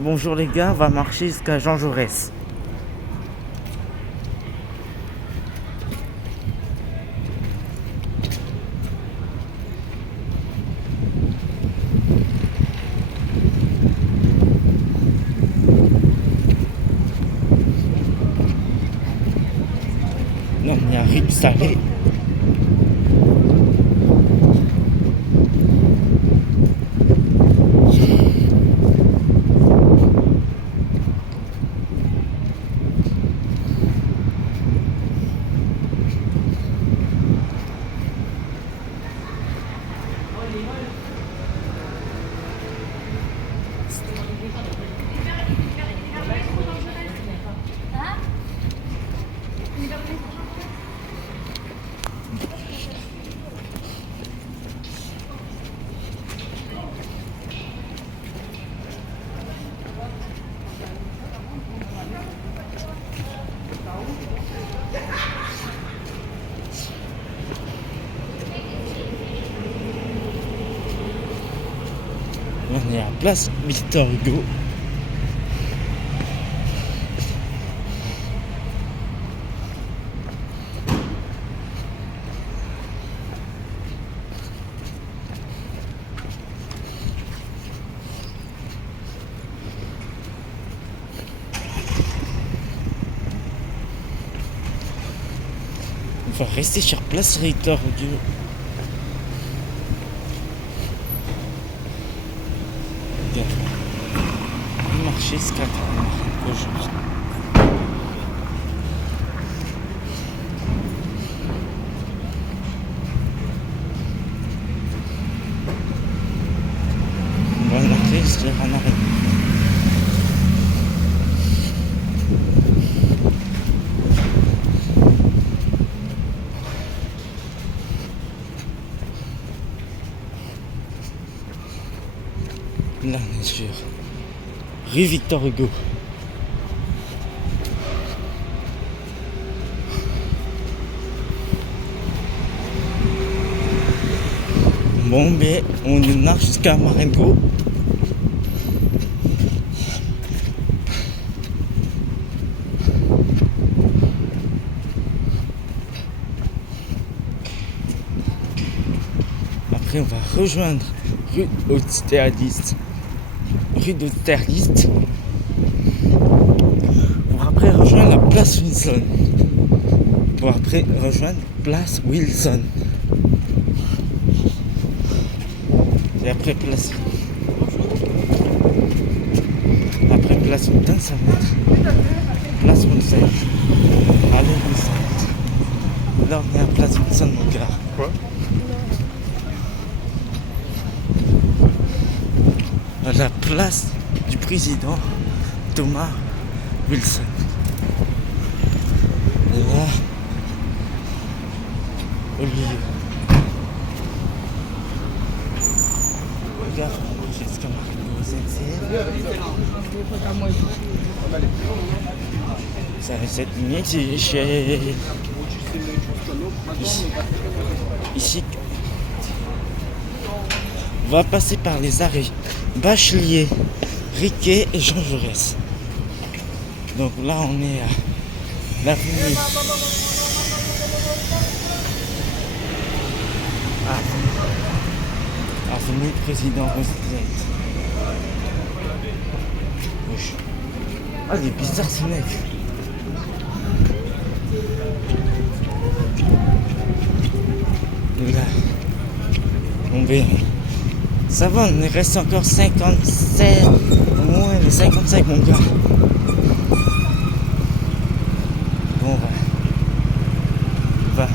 Bonjour les gars, on va marcher jusqu'à Jean Jaurès. Non, on est à Rive Salée. On est à Place Victor Hugo. On va rester sur Place Victor Hugo. Marcher jusqu'à aujourd'hui. On va marcher jusqu'à Ranaré. Là, on est sur rue Victor Hugo. Bon, mais on marche jusqu'à Marengo. Après, on va rejoindre rue d'Austerlitz. Pour après rejoindre la place Wilson. Pour après rejoindre place Wilson. Et après place. Après place Wilson, ça va être place Wilson. Allez, Wilson. Là, on est à place Wilson, mon gars. Quoi? À la place du président Thomas Wilson. Et là, au milieu. Regarde, j'ai ce qu'on marque au SNCF. Ça fait 7 minutes, ici. On va passer par les arrêts Bachelier, Riquet et Jean Jaurès. Donc là, on est à l'avenue. Avenue Président Roosevelt. Ah, il est bizarre ce mec. Là, on verra. Ça va, il reste encore 57, au moins les 55 mon gars. Bon, va.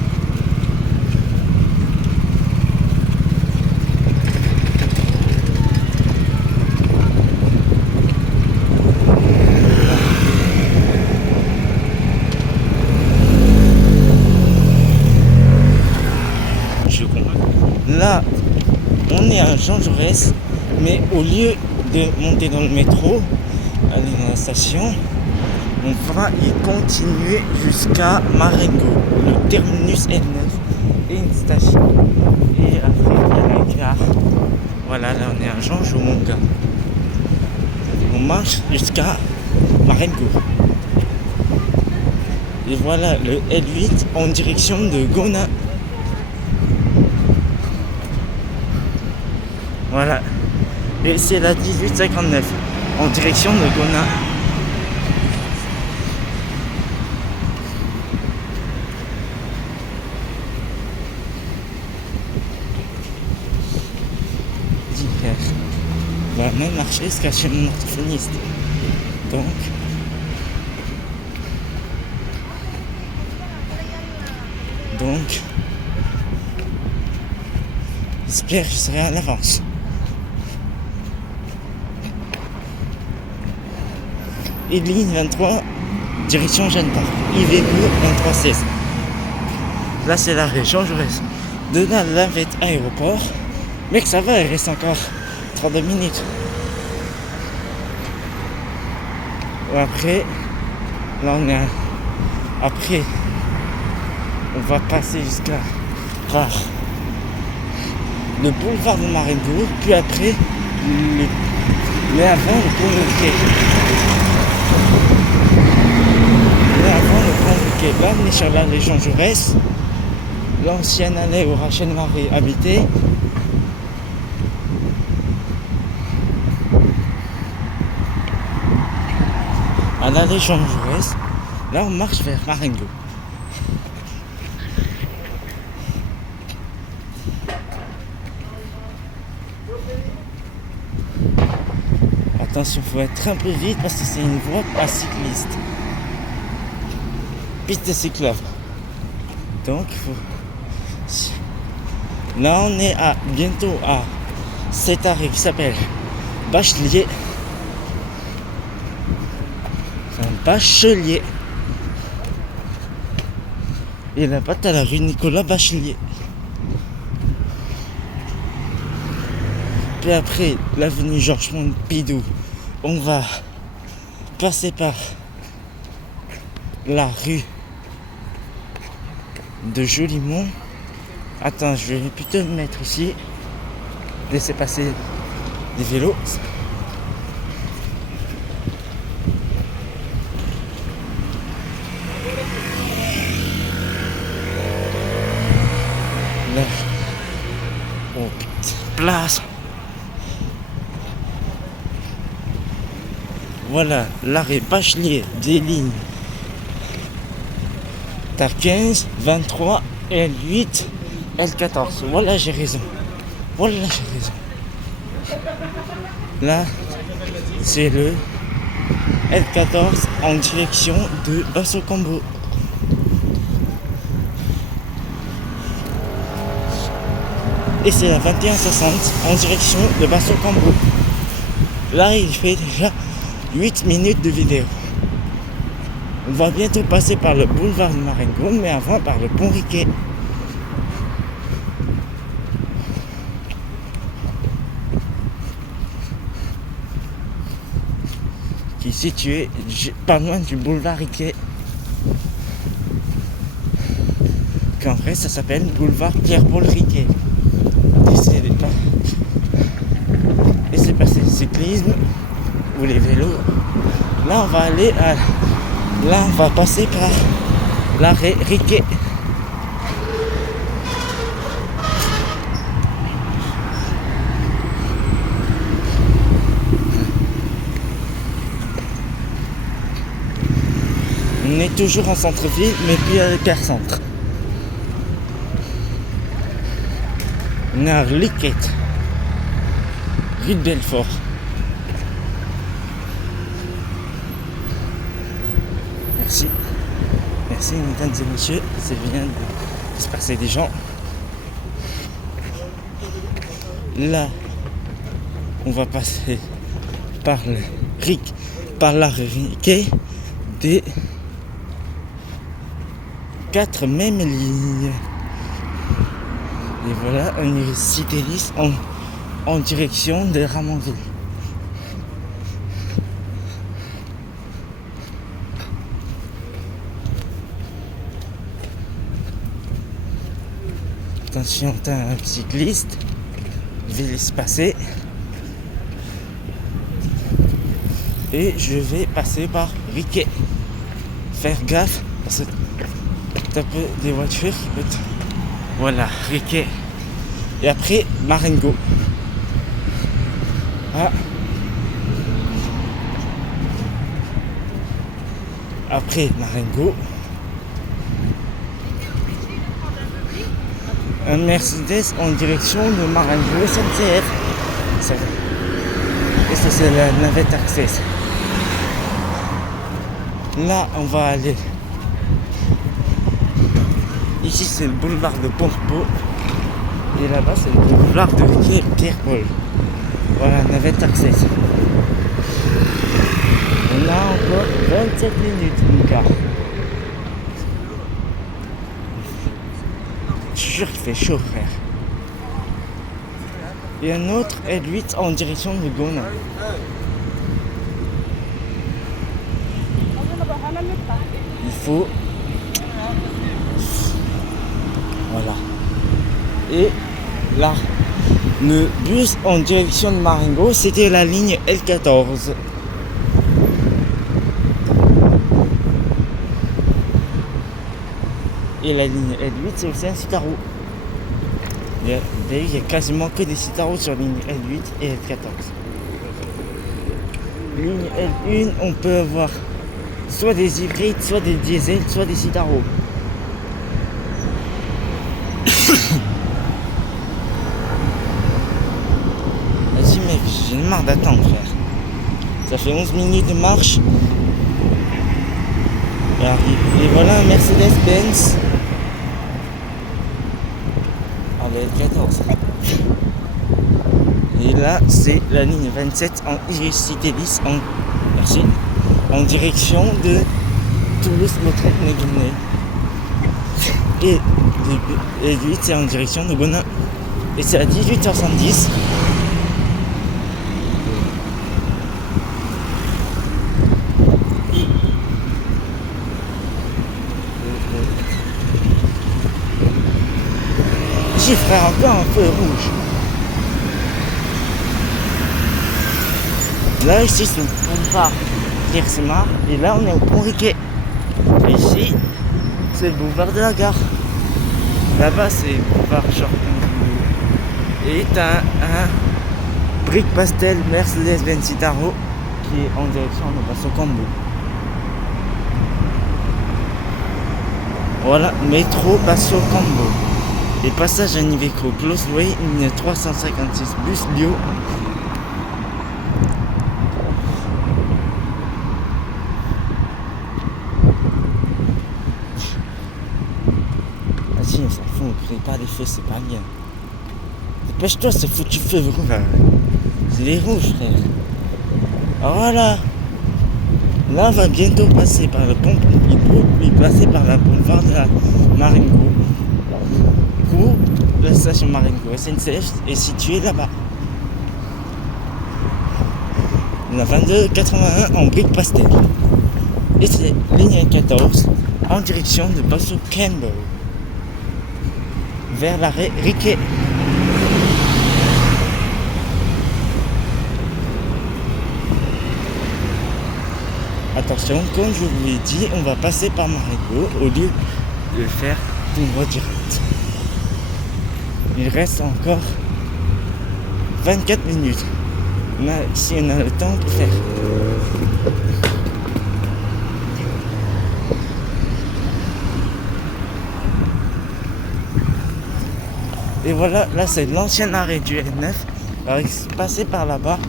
Je comprends. Là, on est à Jean Jaurès, mais au lieu de monter dans le métro, aller dans la station, on va y continuer jusqu'à Marengo, le terminus N9 et une station. Et après, il y a la gare. Voilà, là on est à Jean Jaurès, mon gars. Bon, marche jusqu'à Marengo. Et voilà le L8 en direction de Gona. Voilà. Et c'est la 1859 en direction de Gona. On va même marcher jusqu'à chez mon orthophoniste. Donc, j'espère que je serai à l'avance. Et ligne 23, direction Jeanne d'Arc. IVB 2316. Là, c'est l'arrêt Jean Jaurès. De là, Navette aéroport. Mais que ça va, il reste encore 32 minutes. Après, là, après, on va passer jusqu'à par le boulevard de Marengo, puis après, mais avant le pont Riquet. Là, on est sur l'allée Jean Jaurès, l'ancienne allée où Rachel Marie habitait. À l'allée Jean Jaurès, là on marche vers Marengo. Attention, il faut être un peu vite parce que c'est une voie à cycliste. Piste cyclable. Donc, là, on est bientôt à cet arrêt qui s'appelle Bachelier. Bachelier. Et là-bas, t'as la rue Nicolas Bachelier. Puis après, l'avenue Georges Pompidou, on va passer par la rue de Jolimont. Attends, je vais plutôt me mettre ici. Laisser passer des vélos. Là. Oh putain, place. Voilà l'arrêt Bachelier des lignes. T'as 15, 23, L8, L14. Voilà, j'ai raison. Là, c'est le L14 en direction de Basso-Cambo. Et c'est la 2160 en direction de Basso-Cambo. Là, il fait déjà 8 minutes de vidéo. On va bientôt passer par le boulevard de Marengo, mais avant par le pont Riquet. Qui est situé pas loin du boulevard Riquet. Qu'en vrai, ça s'appelle boulevard Pierre-Paul Riquet. Et c'est passé le cyclisme ou les vélos. Là, on va aller à... Là, on va passer par l'arrêt Riquet. On est toujours en centre-ville, mais plus à l'hypercentre. On est à Riquet, rue de Belfort. Merci mesdames et messieurs, c'est bien de se passer des gens. Là, on va passer par l'arrêt Riquet des 4 mêmes lignes. Et voilà, on est cycliste en direction de Ramonville. Attention, t'as un cycliste, je vais laisser passer. Et je vais passer par Riquet. Faire gaffe, parce que t'as peu des voitures. Voilà, Riquet. Et après, Marengo. Ah. Après Marengo, un Mercedes en direction de Marengo SNCF. Et ça, c'est la navette Access. Là, on va aller. Ici, c'est le boulevard de Pompo. Et là-bas, c'est le boulevard de Riquet Pierre-Paul. Voilà, navette Access. On a encore 27 minutes, mon gars. Je suis sûr qu'il fait chaud, frère. Et un autre L8 en direction de Gona. Il faut... Voilà. Et là, le bus en direction de Marengo, c'était la ligne L14. Et la ligne L8, c'est aussi un Citaro. Il y a quasiment que des Citaro sur ligne L8 et L14. Ligne L1, on peut avoir soit des hybrides, soit des diesels, soit des Citaro. Vas-y mec, j'ai marre d'attendre, frère. Ça fait 11 minutes de marche. Et voilà un Mercedes-Benz. Avec 14. Et là, c'est la ligne 27 en Cité 10 en direction de Toulouse-Lautrec Néguinay. Et 8, c'est en direction de Gonin. Et c'est à 18h70. J'ai frère encore un feu rouge. Là ici c'est le boulevard Pierre-Semard et là on est au pont Riquet. Et ici c'est le boulevard de la gare. Là-bas c'est le boulevard Charpentier. Et t'as un brique pastel Mercedes-Benz Citaro qui est en direction de Basso Cambo. Voilà, métro Basso Cambo. Et passage à Niveco, Closeway, ligne 356, bus Lio. Vas-y, on s'en fout, on ne pas les feux, c'est pas bien. Dépêche-toi, c'est foutu feu rouge là. C'est les rouges, frère. Alors voilà. Là, on va bientôt passer par le pont Pompidou, puis passer par la boulevard de la Marengo. La station Marengo SNCF est située là-bas. La 2281 en brique pastel. Et c'est ligne 14 en direction de Basso Cambo. Vers l'arrêt Riquet. Attention, comme je vous l'ai dit, on va passer par Marengo au lieu de faire une voie directe. Il reste encore 24 minutes. Si on a le temps de faire. Et voilà, là c'est l'ancien arrêt du N9. On va passer par là-bas.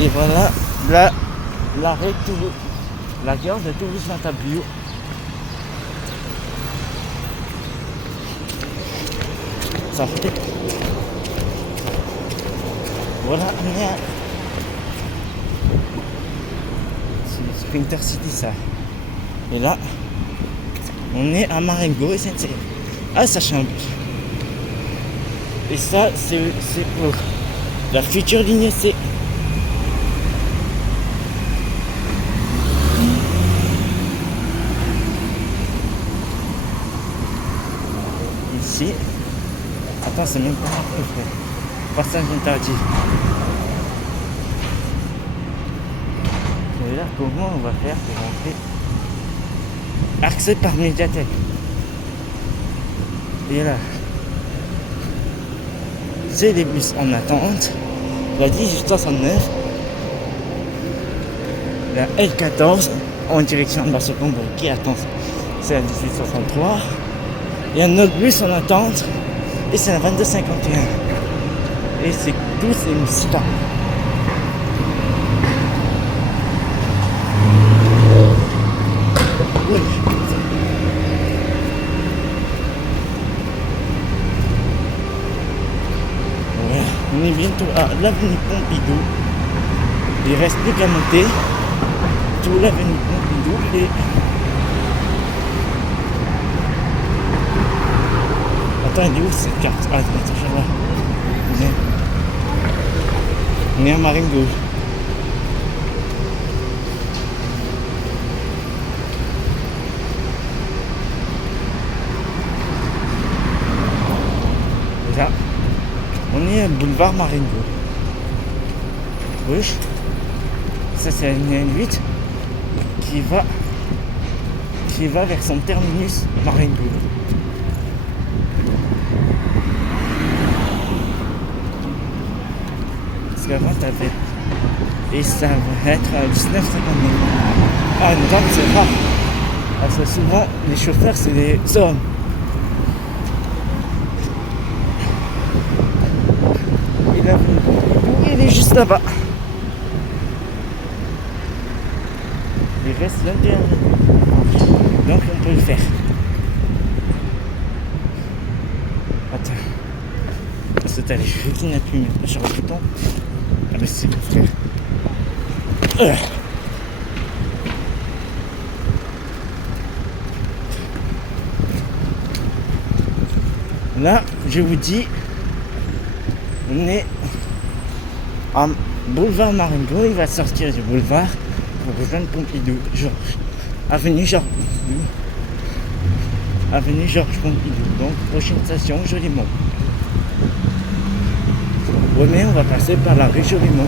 Et voilà, là, l'arrêt Toulouse, la gare de Toulouse-Saint-Abieu. Ça fait. Voilà, on est à... C'est Sprinter City ça. Et là, on est à Marengo et SNCF. Ah, ça change. Et ça, c'est pour la future ligne C. ici. Attends, c'est même pas un peu frère. Passage interdit. Et là, comment on va faire pour rentrer? Accès par médiathèque. Et là, c'est les bus en attente. La 1869. La L14 en direction de Barcelone qui attend. C'est la 1863. Il y a un autre bus en attente. Et c'est la 2251. Et c'est tous ces bus-là. Ouais, on est bientôt à l'avenue Pompidou. Il reste plus qu'à monter tout l'avenue Pompidou et attends, elle est où cette carte? Ah, attends, je vois. On est à Marengo. Là, on est à boulevard Marengo. Oui. Ça c'est la ligne 8 qui va vers son terminus Marengo. Parce qu'avant t'avais. Et ça va être à 19,59. Ah non, c'est rare. Parce que souvent les chauffeurs c'est des hommes. Et là, il est juste là-bas. Il reste 21 minutes. Donc on peut le faire. Attends. Parce que t'as les cheveux qui n'a plus, mais sur le bouton. Ah bah c'est bon frère. Là, je vous dis, on est à boulevard Marengo. Il va sortir du boulevard pour rejoindre Pompidou. Avenue Georges Pompidou. Donc prochaine station Jolimont. Ouais, mais on va passer par la rue Jolimont.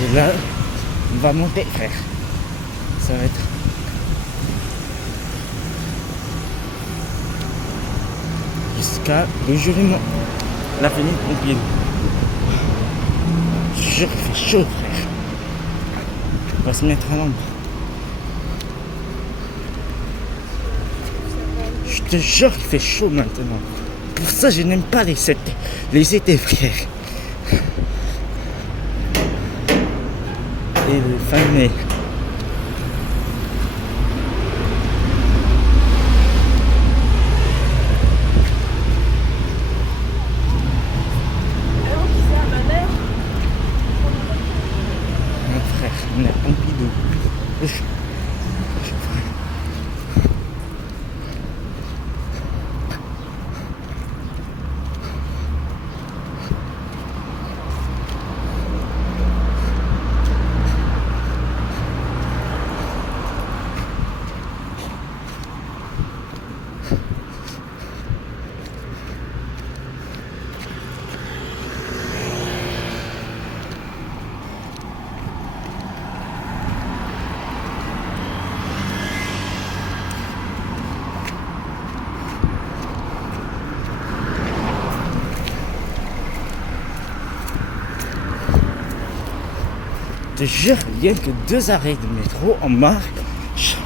Et là, on va monter, frère. Ça va être... jusqu'à le Jolimont. L'avenue Pompidou. Je te jure qu'il fait chaud, frère. On va se mettre à l'ombre. Je te jure qu'il fait chaud maintenant. Pour ça, je n'aime pas les étés, frère. Et le fin mai. Mon frère, on est à Pompidou. Je te jure, rien que 2 arrêts de métro en marche.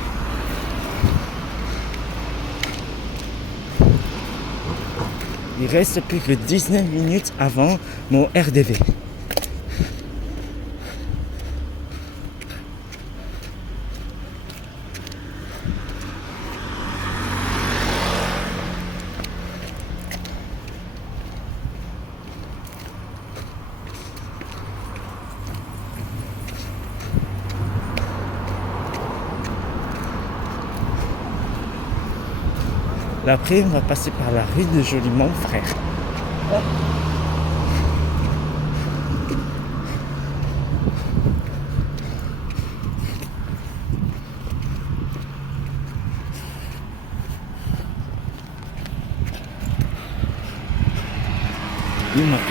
Il reste plus que 19 minutes avant mon RDV. Là, après, on va passer par la rue de Jolimont, frère. Il m'a carte.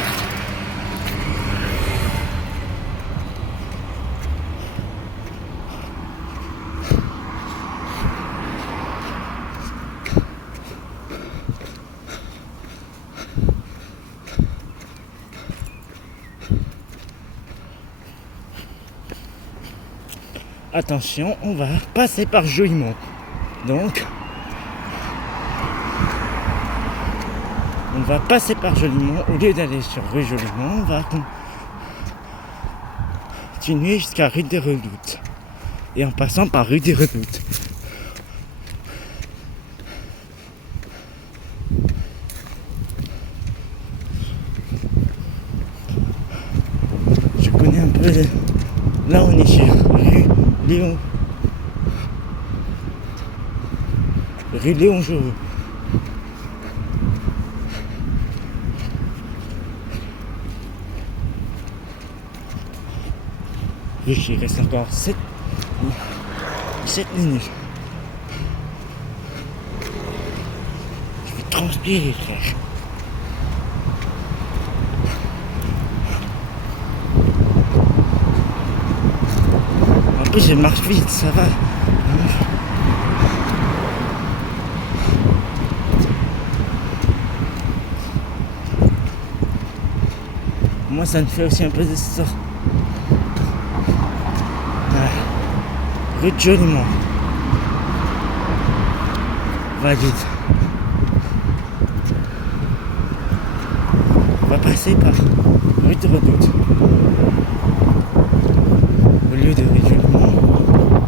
Attention, on va passer par Jolimont. Donc, on va passer par Jolimont. Au lieu d'aller sur rue Jolimont, on va continuer jusqu'à rue des Redoutes. Et en passant par rue des Redoutes. Je connais un peu. Là, on est sur rue Léon. Rue Léon Jaurès. Il reste encore 7 minutes. Je vais transpirer, frère. En plus, je marche vite, ça va. Moi, ça me fait aussi un peu de ça. Rue de Jolimont. Valide. On va passer par rue de Redoute. Au lieu de rue de Jolimont,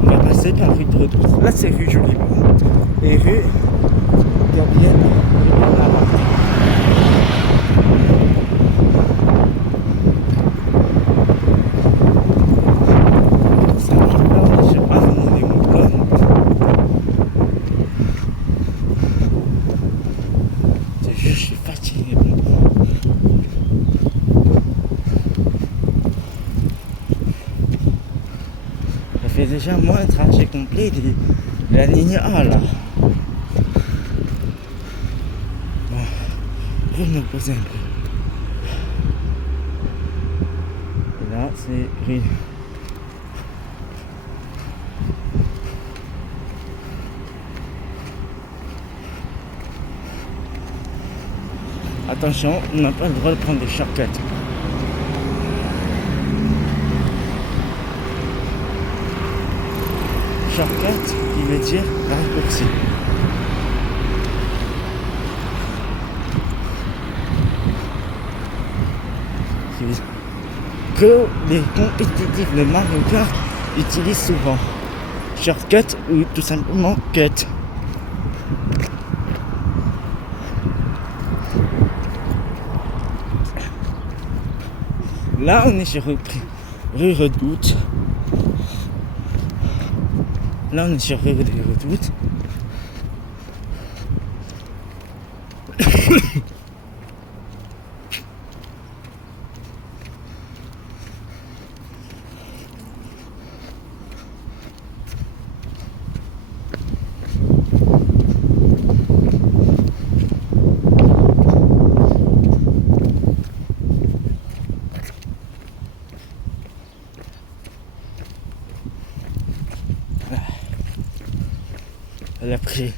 on va passer par rue de Redoute. Là, c'est rue Jolimont. Et rue Gabriel. Fait déjà moins un trajet complet de la ligne A là. Bon, je vais me poser un peu. Et là, c'est rue. Attention, on n'a pas le droit de prendre des shortcuts. Shortcut qui veut dire raccourci. Que les compétitifs de Mario Kart utilisent souvent. Shortcut ou tout simplement cut. Là on est sur rue Redoute. Là on est sur rue Redoute. Après,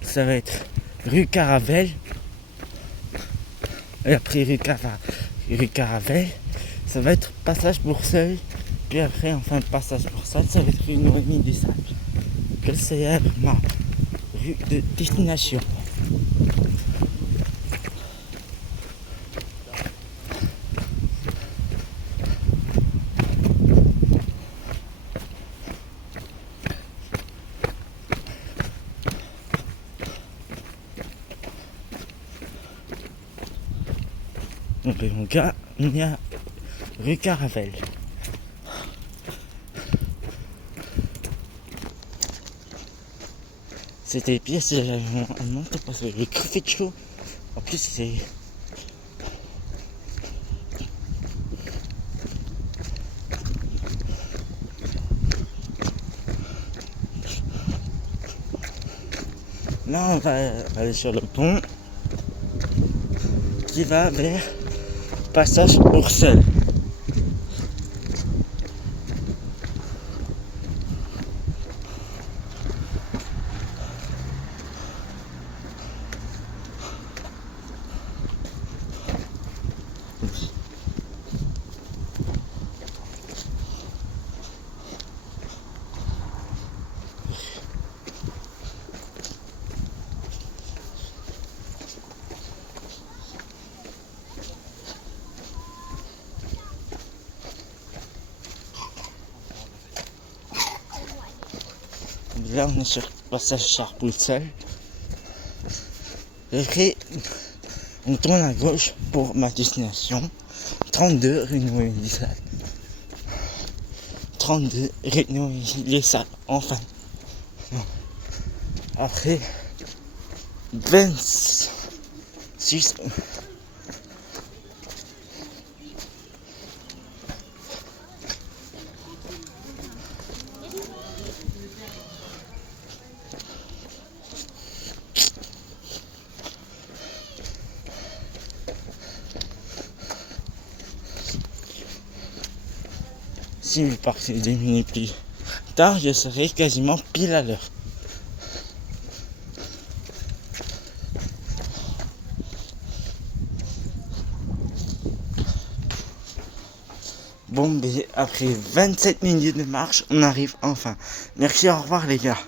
ça va être rue Caravelle. Et après rue Caravelle, ça va être passage Bourseul. Puis après, enfin, passage Bourseul, ça va être rue Noémie des Sables. Que c'est ma rue de destination. Donc mon gars, on est à rue Caravelle. C'était pire si j'avais un manteau parce que j'ai crevé de chaud. En plus, c'est. Là, on va aller sur le pont qui va vers Passage Ourcel. Là, on est sur Passage Charpoulsel. Et après, on tourne à gauche pour ma destination. 32 rue Noël-Lissal. 32 rue Noël-Lissal, enfin. Après, 26. Si je partais 2 minutes plus tard, je serais quasiment pile à l'heure. Bon, mais après 27 minutes de marche, on arrive enfin. Merci, au revoir les gars.